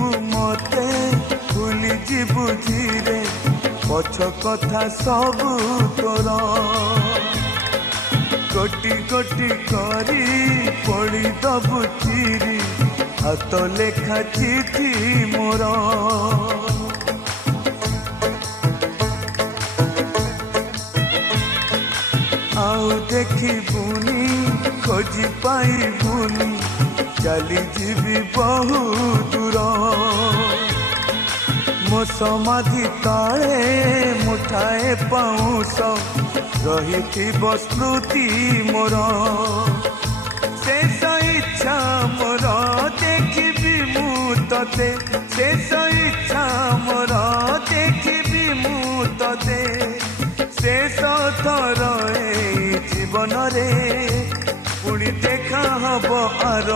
ଯିବୁ ମତେ ଭୁଲି ଯିବୁ ଧୀରେ ପଛ କଥା ସବୁ ତୋର ଗୋଟି ଗୋଟି କରି ପଡ଼ିଦବୁ ଚିରି ହାତ ଲେଖା ଚିଠି ମୋର ଆଉ ଦେଖିବୁନି ଖୋଜି ପାଇବୁନି ଚାଲି ଯିବି ବହୁ ଦୂର ମୋ ସମାଧି ତଳେ ମୁଠାଏ ପାଉଁଶ ରହିଥିବ ସ୍ମୃତି ମୋର ଶେଷ ଇଚ୍ଛା ମୋର ଦେଖିବି ମୁଁ ତତେ ଶେଷ ଇଚ୍ଛା ମୋର ଦେଖିବି ମୁଁ ତତେ ଶେଷ ଥର ଏଇ ଜୀବନରେ ପୁଣି ଦେଖା ହବ ଆର